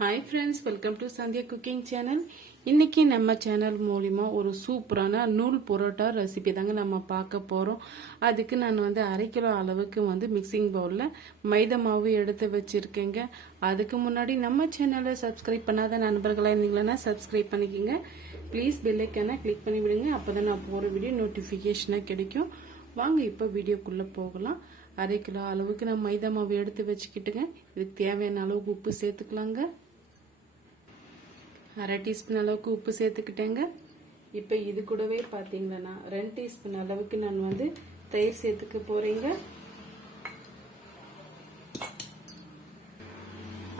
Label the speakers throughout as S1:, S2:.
S1: Hi friends welcome to Sandhya cooking channel இன்னைக்கு நம்ம channel மூலிமா ஒரு சூப்பரான நூல் புரோட்டா ரெசிபி தாங்க நம்ம பார்க்க போகிறோம் அதுக்கு நான் வந்து அரை கிலோ அளவுக்கு வந்து மிக்சிங் பவுலில் மைதா மாவு எடுத்து வச்சுருக்கேங்க. அதுக்கு முன்னாடி நம்ம சேனலை சப்ஸ்கிரைப் பண்ணாத நண்பர்களாக இருந்தீங்களன்னா சப்ஸ்கிரைப் பண்ணிக்கோங்க. ப்ளீஸ் பெல்லைக்கான கிளிக் பண்ணி விடுங்க. அப்போ தான் நான் போகிற வீடியோ நோட்டிஃபிகேஷனாக கிடைக்கும். வாங்க இப்போ வீடியோக்குள்ளே போகலாம். அரை கிலோ அளவுக்கு நான் மைதா மாவு எடுத்து வச்சுக்கிட்டுங்க. இதுக்கு தேவையான அளவுக்கு உப்பு சேர்த்துக்கலாங்க. அரை டீஸ்பூன் அளவுக்கு உப்பு சேர்த்துக்கிட்டேங்க. இப்போ இது கூடவே பார்த்தீங்கன்னா ரெண்டு டீஸ்பூன் அளவுக்கு நான் வந்து தயிர் சேர்த்துக்க போகிறீங்க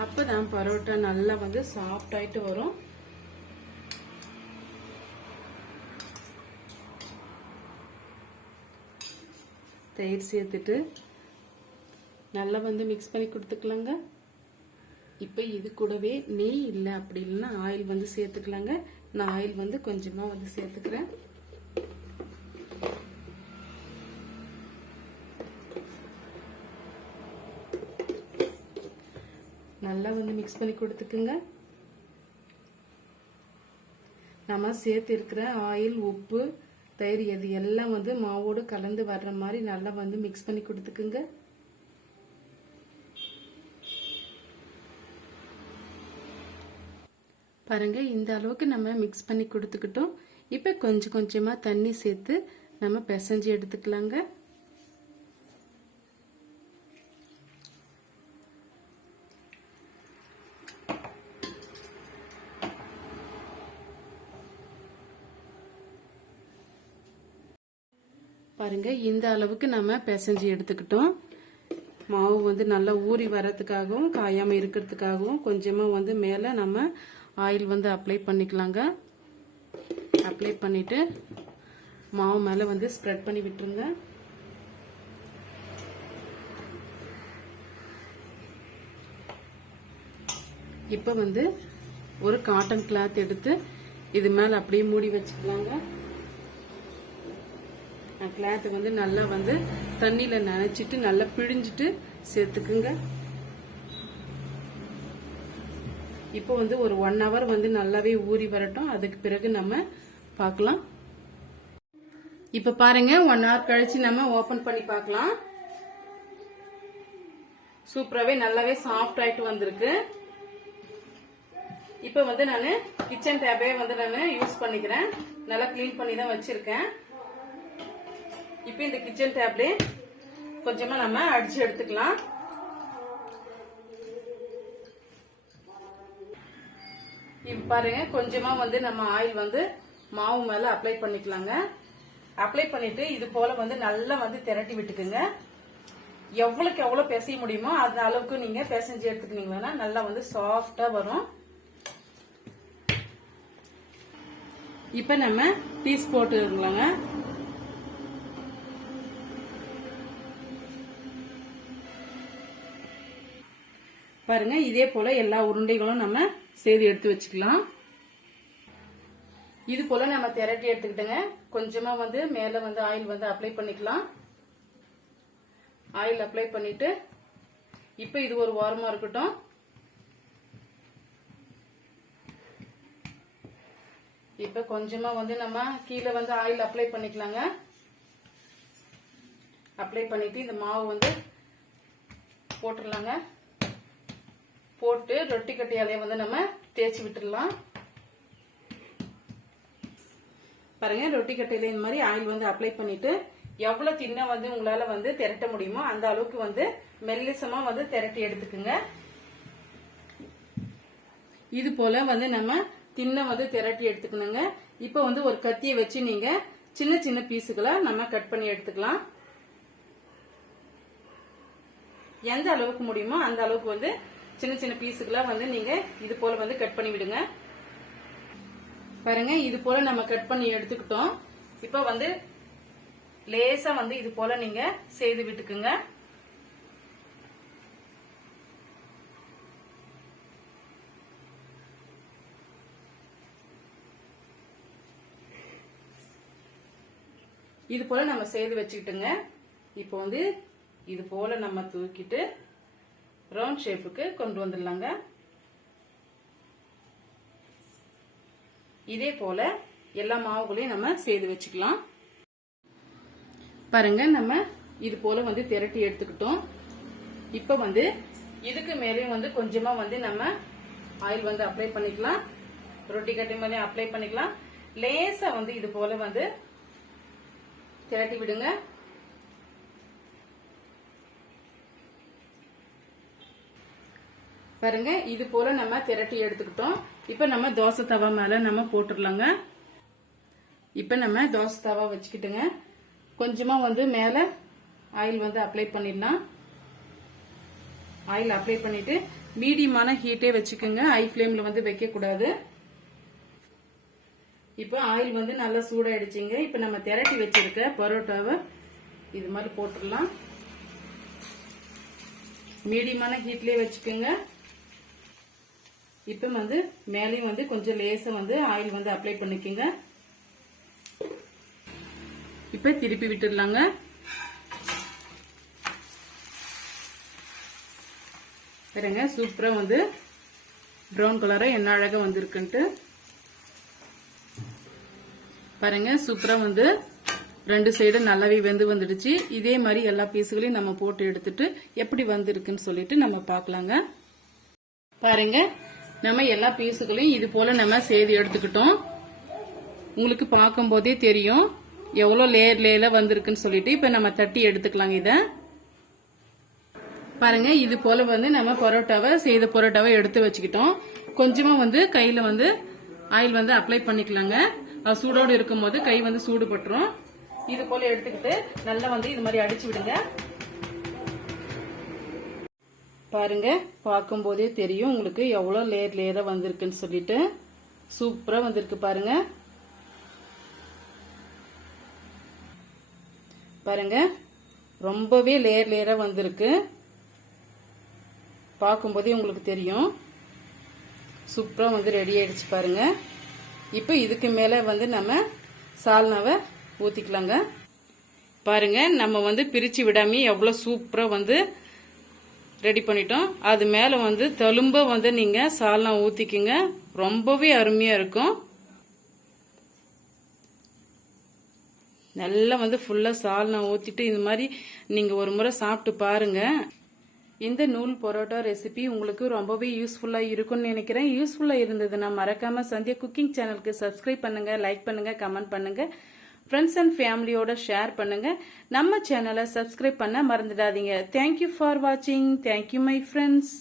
S1: அப்போ தான் பரோட்டா நல்லா வந்து சாஃப்ட் ஆகிட்டு வரும். தயிர் சேர்த்துட்டு நல்லா வந்து மிக்ஸ் பண்ணி கொடுத்துக்கலாங்க. இப்போ இது கூடவே நெய் இல்லை அப்படி இல்லைன்னா ஆயில் வந்து சேர்த்துக்கலாங்க. நான் ஆயில் வந்து கொஞ்சமாக வந்து சேர்த்துக்கிறேன். நல்லா வந்து மிக்ஸ் பண்ணி கொடுத்துக்குங்க. நம்ம சேர்த்து இருக்கிற ஆயில் உப்பு தயிர் இது எல்லாம் வந்து மாவோடு கலந்து வர்ற மாதிரி நல்லா வந்து மிக்ஸ் பண்ணி கொடுத்துக்குங்க. பாருங்க இந்த அளவுக்கு நம்ம மிக்ஸ் பண்ணி கொடுத்துக்கிட்டோம். இப்போ கொஞ்சம் கொஞ்சமாக தண்ணி சேர்த்து நம்ம பிசைஞ்சு எடுத்துக்கலாங்க. பாருங்க இந்த அளவுக்கு நம்ம பிசைஞ்சு எடுத்துக்கிட்டோம். மாவு வந்து நல்லா ஊறி வர்றதுக்காகவும் காயாமல் இருக்கிறதுக்காகவும் கொஞ்சமாக வந்து மேலே நம்ம ஆயில் வந்து அப்ளை பண்ணிக்கலாங்க. அப்ளை பண்ணிட்டு மாவு மேலே வந்து ஸ்ப்ரெட் பண்ணி விட்டுருங்க. இப்போ வந்து ஒரு காட்டன் கிளாத் எடுத்து இது மேலே அப்படியே மூடி வச்சுக்கலாங்க. கிளாத் வந்து நல்லா வந்து தண்ணியில் நனைச்சிட்டு நல்லா பிழிஞ்சிட்டு சேர்த்துக்குங்க. இப்போ வந்து ஒரு ஒன் ஹவர் வந்து நல்லாவே ஊறி வரட்டும். அதுக்கு பிறகு நம்ம பார்க்கலாம். இப்போ பாருங்க ஒன் ஹவர் கழிச்சு நம்ம ஓபன் பண்ணி பார்க்கலாம். சூப்பராகவே நல்லாவே சாஃப்ட் ஆயிட்டு வந்திருக்கு. இப்போ வந்து நான் கிச்சன் டேபே வந்து நான் யூஸ் பண்ணிக்கிறேன். நல்லா க்ளீன் பண்ணி தான் வச்சிருக்கேன். இப்போ இந்த கிச்சன் டேப்லே கொஞ்சமா நம்ம அடிச்சு எடுத்துக்கலாம். பாருங்க கொஞ்சமா வந்து நம்ம ஆயில் வந்து மாவு மேல அப்ளை பண்ணிக்கலாங்க. அப்ளை பண்ணிட்டு இது போல வந்து நல்லா வந்து திரட்டி விட்டுக்குங்க. எவ்வளவுக்கு எவ்வளவு பிசைய முடியுமோ அந்த அளவுக்கு நீங்க பிசைஞ்சு எடுத்துக்கினீங்கன்னா நல்லா வந்து சாஃப்டா வரும். இப்ப நம்ம பீஸ் போட்டுக்கலாங்க. பாருங்க இதே போல எல்லா உருண்டைகளும் நம்ம செய்து எடுத்து வச்சுக்கலாம். இது போல நம்ம திரட்டி எடுத்துக்கிட்டோங்க. கொஞ்சமா வந்து மேல வந்து ஆயில் வந்து அப்ளை பண்ணிக்கலாம். ஆயில் அப்ளை பண்ணிட்டு இப்ப இது ஒரு வாரமா இருக்கட்டும். இப்ப கொஞ்சமா வந்து நம்ம கீழே வந்து ஆயில் அப்ளை பண்ணிக்கலாங்க. அப்ளை பண்ணிட்டு இந்த மாவு வந்து போட்டுடலாங்க. போட்டு ரொட்டி கட்டியாலே வந்து நம்ம தேய்ச்சி விட்டுடலாம். பாருங்க ரொட்டி கட்டையில இந்த மாதிரி ஆயில் வந்து அப்ளை பண்ணிட்டு எவ்வளவு தின்ன வந்து உங்களால வந்து திரட்ட முடியுமோ அந்த அளவுக்கு வந்து மெல்லிசமா வந்து திரட்டி எடுத்துக்குங்க. இது போல வந்து நம்ம தின்ன வந்து திரட்டி எடுத்துக்கணுங்க. இப்ப வந்து ஒரு கத்தியை வச்சு நீங்க சின்ன சின்ன பீஸுகளை நம்ம கட் பண்ணி எடுத்துக்கலாம். எந்த அளவுக்கு முடியுமோ அந்த அளவுக்கு வந்து சின்ன சின்ன பீஸுகளா வந்து நீங்க இது போல வந்து கட் பண்ணி விடுங்க. பாருங்க இது போல நம்ம கட் பண்ணி எடுத்துக்கிட்டோம். இப்ப வந்து லேசா வந்து இது போல நீங்க செய்து விட்டுக்குங்க. இது போல நம்ம செய்து வச்சுக்கிட்டுங்க. இப்போ வந்து இது போல நம்ம தூக்கிட்டு ரவுண்ட் ஷேப்புக்கு கொண்டு வந்துடலாங்க. இதே போல எல்லா மாவுகளையும் நம்ம செய்து வச்சுக்கலாம். பாருங்க நம்ம இது போல வந்து திரட்டி எடுத்துக்கிட்டோம். இப்ப வந்து இதுக்கு மேலேயும் வந்து கொஞ்சமா வந்து நம்ம ஆயில் வந்து அப்ளை பண்ணிக்கலாம். ரொட்டி கட்டி மேலேயும் அப்ளை பண்ணிக்கலாம். லேசா வந்து இது போல வந்து திரட்டி விடுங்க. பாருங்க இது போல நம்ம திரட்டி எடுத்துக்கிட்டோம். இப்ப நம்ம தோசை தவா மேல நம்ம போட்டுடலாங்க. இப்ப நம்ம தோசை தவா வச்சுக்கிட்டுங்க. கொஞ்சமா வந்து மேல ஆயில் வந்து அப்ளை பண்ணிடலாம். ஆயில் அப்ளை பண்ணிட்டு மீடியமான ஹீட்டே வச்சுக்கோங்க. ஹை ஃப்ளேம்ல வந்து வைக்க கூடாது இப்போ ஆயில் வந்து நல்லா சூடாயிடுச்சுங்க. இப்போ நம்ம திரட்டி வச்சிருக்க பரோட்டாவை இது மாதிரி போட்டுடலாம். மீடியமான ஹீட்லயே வச்சுக்கோங்க. இப்போ வந்து மேலேயும் வந்து கொஞ்சம் லேசாக வந்து ஆயில் வந்து அப்ளை பண்ணிக்கோங்க. இப்போ திருப்பி விட்டுடலாங்க. பாருங்க சூப்பரா வந்து ப்ரௌன் கலரா என்ன அழகா வந்திருக்குன்ட்டு. பாருங்க சூப்பரா வந்து ரெண்டு சைடும் நல்லாவே வெந்து வந்துடுச்சு. இதே மாதிரி எல்லா பீஸுகளையும் நம்ம போட்டு எடுத்துட்டு எப்படி வந்திருக்குன்னு சொல்லிட்டு நம்ம பார்க்கலாங்க. பாருங்க நம்ம எல்லா பீஸுகளையும் இது போல நம்ம செய்து எடுத்துக்கிட்டோம். உங்களுக்கு பார்க்கும் போதே தெரியும். எவ்வளவு லேயர் லேயர்ல வந்திருக்குன்னு சொல்லிட்டு இப்ப நம்ம தட்டி எடுத்துக்கலாங்க இத. பாருங்க இது போல வந்து நம்ம பரோட்டாவை செய்த பரோட்டாவை எடுத்து வச்சுக்கிட்டோம். கொஞ்சமா வந்து கையில வந்து ஆயில் வந்து அப்ளை பண்ணிக்கலாங்க. சூடோடு இருக்கும் போது கை வந்து சூடு பட்டுரும் இது போல எடுத்துக்கிட்டு நல்லா வந்து இது மாதிரி அடிச்சு விடுங்க. பாருங்க பார்க்கும்போதே தெரியும் உங்களுக்கு எவ்வளோ லேயர் லேயராக வந்திருக்குன்னு சொல்லிட்டு. சூப்பராக வந்திருக்கு பாருங்க. பாருங்க ரொம்பவே லேயர் லேயராக வந்திருக்கு. பார்க்கும்போதே உங்களுக்கு தெரியும். சூப்பராக வந்து ரெடி ஆகிடுச்சு பாருங்க. இப்போ இதுக்கு மேலே வந்து நம்ம சால்னாவை ஊற்றிக்கலாங்க பாருங்க நம்ம வந்து பிரித்து விடாமல் எவ்வளோ சூப்பராக வந்து ரெடி பண்ணிட்டோம். அது மேல வந்து தழும்ப வந்து நீங்க சால்னா ஊத்திக்குங்க. ரொம்பவே அருமையா இருக்கும். நல்லா வந்து ஃபுல்லா சால்னா ஊத்திட்டு இந்த மாதிரி நீங்க ஒரு முறை சாப்பிட்டு பாருங்க. இந்த நூல் பரோட்டா ரெசிபி உங்களுக்கு ரொம்பவே யூஸ்ஃபுல்லாக இருக்கும்னு நினைக்கிறேன். யூஸ்ஃபுல்லாக இருந்ததுன்னா மறக்காமல் சந்தியா குக்கிங் சேனலுக்கு சப்ஸ்கிரைப் பண்ணுங்கள் லைக் பண்ணுங்கள் கமெண்ட் பண்ணுங்கள் ஃப்ரெண்ட்ஸ் அண்ட் ஃபேமிலியோட ஷேர் பண்ணுங்க. நம்ம சேனலை சப்ஸ்கிரைப் பண்ண மறந்துடாதீங்க. தேங்க்யூ ஃபார் வாட்சிங் தேங்க்யூ மை ஃப்ரெண்ட்ஸ்